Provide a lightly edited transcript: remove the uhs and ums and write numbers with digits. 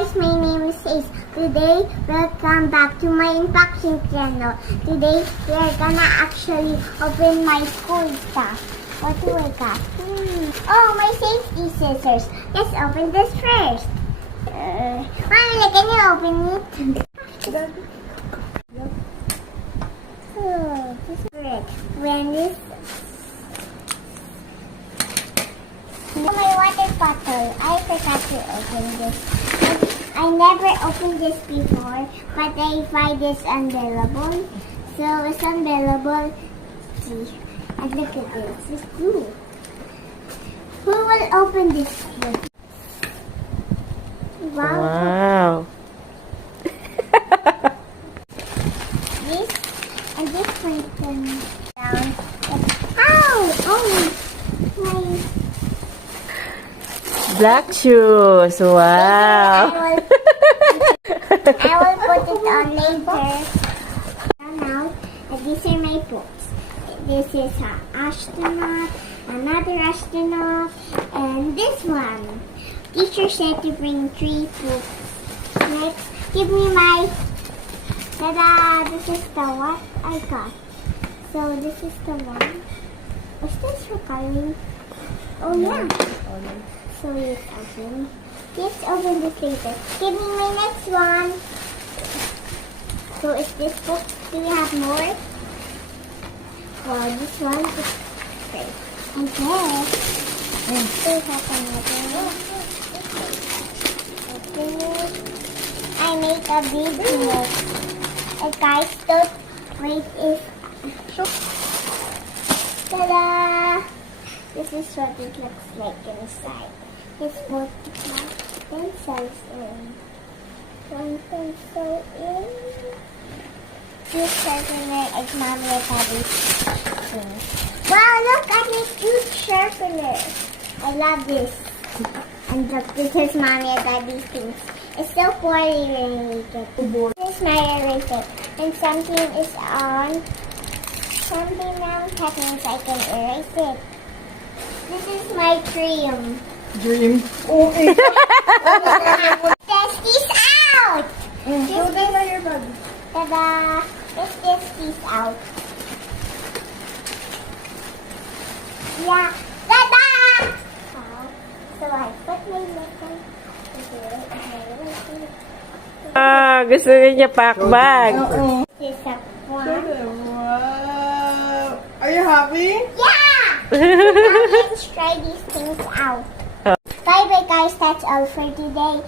guys, my name is Ace. Today, welcome back to my unboxing channel. Today, we're gonna actually open my school stuff. What do I got? Oh, my safety scissors. Let's open this first. Mommy, can you open it? Oh, this is it. When this... my water bottle. I forgot to open this. I never opened this before, but I find this unbearable. So it's unbearable. See, and look at this. It's glue. Who will open this glue? Wow. This and this one comes down. Ow! Oh, my. Black shoes. Wow. I will put it on later. Now, these are my books. This is an astronaut, another astronaut, and this one. Teacher said to bring 3 books. Next, give me my... Ta-da! This is the what I got. So, this is the one. Is this for coloring? Oh, yeah. So, let's open. Let's open this later. Give me my next one. So, is this book? Do we have more? Well, this one is great. And then, we have another one. Open it. I make a big note. And guys, don't wait if... Ta-da! This is what it looks like inside. It's both pencils in. One pencil in. This sharpener is mommy and daddy's thing. Wow, look at this huge sharpener. I love this. And look, this is mommy and daddy's things. It's so poorly when we get the board. This is my eraser. And something is on. Something now, that means I can erase it. This is my dream. Dream. Okay. Test this out! Show them na your bag. Ta-da! Let's test this out. Yeah. Ta-da! So I put my lesson here. Gusto niya pack bag. This is a Show one. them. Wow. Are you happy? Yeah! Now let's try these things out. Bye-bye guys, that's all for today.